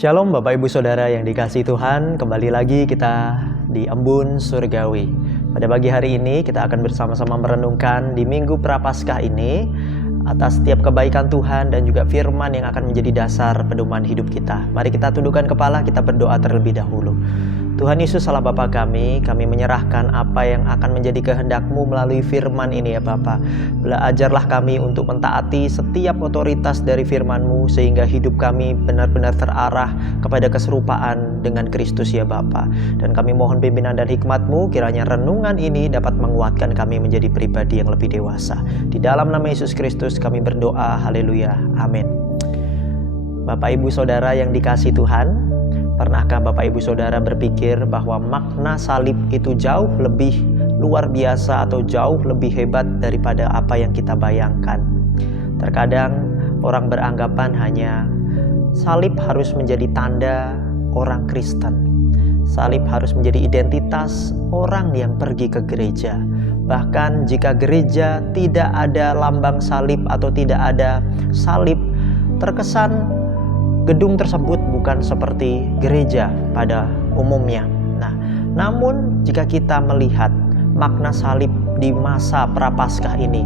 Shalom Bapak Ibu Saudara yang dikasihi Tuhan, kembali lagi kita di Embun Surgawi. Pada pagi hari ini kita akan bersama-sama merenungkan di Minggu Prapaskah ini atas setiap kebaikan Tuhan dan juga firman yang akan menjadi dasar pedoman hidup kita. Mari kita tundukkan kepala, kita berdoa terlebih dahulu. Tuhan Yesus Allah Bapa kami menyerahkan apa yang akan menjadi kehendak-Mu melalui firman ini ya Bapa. Ajarlah kami untuk mentaati setiap otoritas dari firman-Mu sehingga hidup kami benar-benar terarah kepada keserupaan dengan Kristus ya Bapa. Dan kami mohon pimpinan dan hikmat-Mu, kiranya renungan ini dapat menguatkan kami menjadi pribadi yang lebih dewasa. Di dalam nama Yesus Kristus kami berdoa, haleluya, amin. Bapak Ibu Saudara yang dikasihi Tuhan, pernahkah Bapak Ibu Saudara berpikir bahwa makna salib itu jauh lebih luar biasa atau jauh lebih hebat daripada apa yang kita bayangkan? Terkadang orang beranggapan hanya salib harus menjadi tanda orang Kristen. Salib harus menjadi identitas orang yang pergi ke gereja. Bahkan jika gereja tidak ada lambang salib atau tidak ada salib, terkesan gedung tersebut bukan seperti gereja pada umumnya. Namun jika kita melihat makna salib di masa Prapaskah ini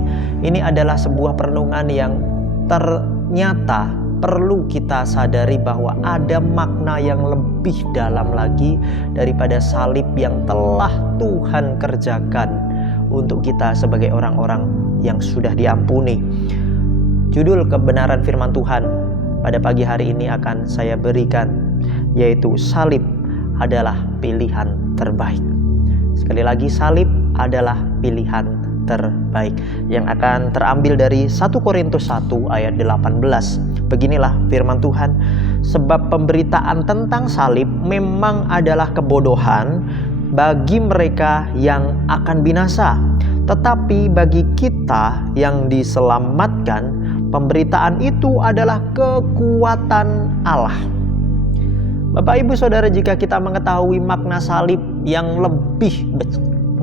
adalah sebuah perenungan yang ternyata perlu kita sadari bahwa ada makna yang lebih dalam lagi daripada salib yang telah Tuhan kerjakan untuk kita sebagai orang-orang yang sudah diampuni. Judul kebenaran firman Tuhan pada pagi hari ini akan saya berikan, yaitu salib adalah pilihan terbaik. Sekali lagi, salib adalah pilihan terbaik, yang akan terambil dari 1 Korintus 1 ayat 18. Beginilah firman Tuhan, sebab pemberitaan tentang salib memang adalah kebodohan bagi mereka yang akan binasa, tetapi bagi kita yang diselamatkan, pemberitaan itu adalah kekuatan Allah. Bapak Ibu Saudara, jika kita mengetahui makna salib yang lebih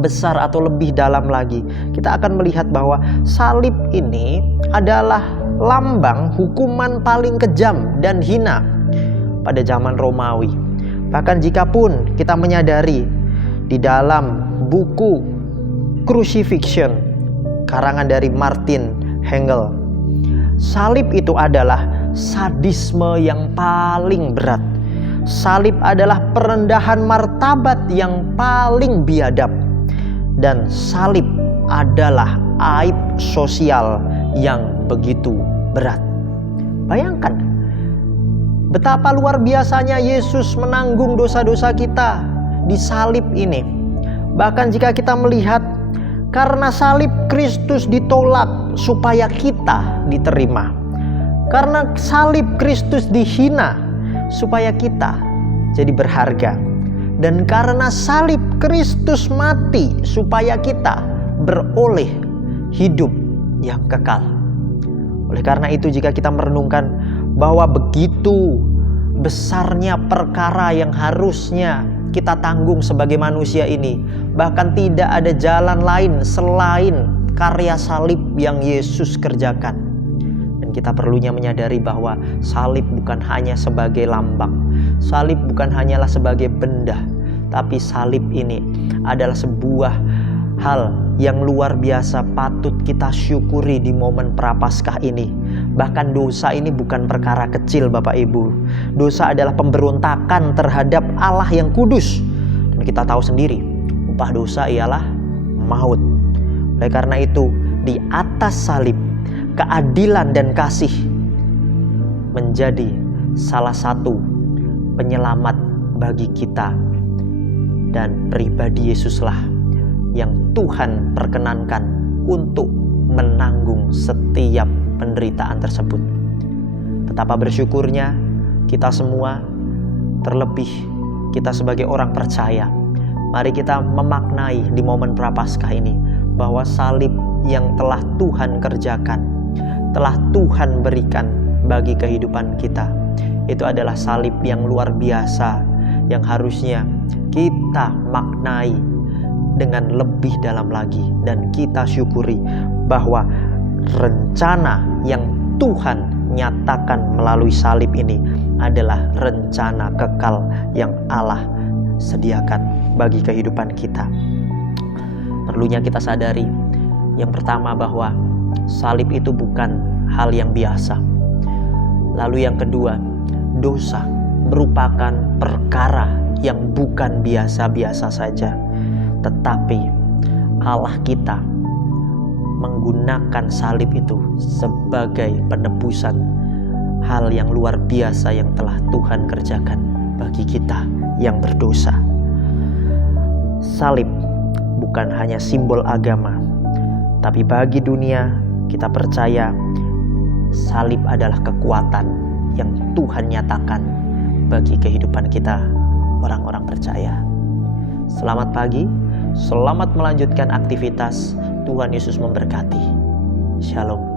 besar atau lebih dalam lagi, kita akan melihat bahwa salib ini adalah lambang hukuman paling kejam dan hina pada zaman Romawi. Bahkan jikapun kita menyadari di dalam buku Crucifixion karangan dari Martin Hengel, salib itu adalah sadisme yang paling berat. Salib adalah perendahan martabat yang paling biadab. Dan salib adalah aib sosial yang begitu berat. Bayangkan betapa luar biasanya Yesus menanggung dosa-dosa kita di salib ini. Bahkan jika kita melihat, karena salib Kristus ditolak supaya kita diterima. Karena salib Kristus dihina supaya kita jadi berharga. Dan karena salib Kristus mati supaya kita beroleh hidup yang kekal. Oleh karena itu, jika kita merenungkan bahwa begitu besarnya perkara yang harusnya kita tanggung sebagai manusia ini, bahkan tidak ada jalan lain selain karya salib yang Yesus kerjakan. Dan kita perlunya menyadari bahwa salib bukan hanya sebagai lambang, salib bukan hanyalah sebagai benda, tapi salib ini adalah sebuah hal yang luar biasa patut kita syukuri di momen Prapaskah ini. Bahkan dosa ini bukan perkara kecil Bapak Ibu. Dosa adalah pemberontakan terhadap Allah yang kudus. Dan kita tahu sendiri, upah dosa ialah maut. Oleh karena itu, di atas salib, keadilan dan kasih menjadi salah satu penyelamat bagi kita. Dan pribadi Yesuslah yang Tuhan perkenankan untuk menanggung setiap penderitaan tersebut. Betapa bersyukurnya kita semua, terlebih kita sebagai orang percaya. Mari kita memaknai di momen Prapaskah ini bahwa salib yang telah Tuhan kerjakan, telah Tuhan berikan bagi kehidupan kita, itu adalah salib yang luar biasa, yang harusnya kita maknai dengan lebih dalam lagi. Dan kita syukuri bahwa rencana yang Tuhan nyatakan melalui salib ini adalah rencana kekal yang Allah sediakan bagi kehidupan kita. Perlunya kita sadari, yang pertama bahwa salib itu bukan hal yang biasa. Lalu yang kedua, dosa merupakan perkara yang bukan biasa-biasa saja, tetapi Allah kita menggunakan salib itu sebagai penebusan hal yang luar biasa yang telah Tuhan kerjakan bagi kita yang berdosa. Salib bukan hanya simbol agama, tapi bagi dunia kita percaya salib adalah kekuatan yang Tuhan nyatakan bagi kehidupan kita orang-orang percaya. Selamat pagi, selamat melanjutkan aktivitas. Tuhan Yesus memberkati. Shalom.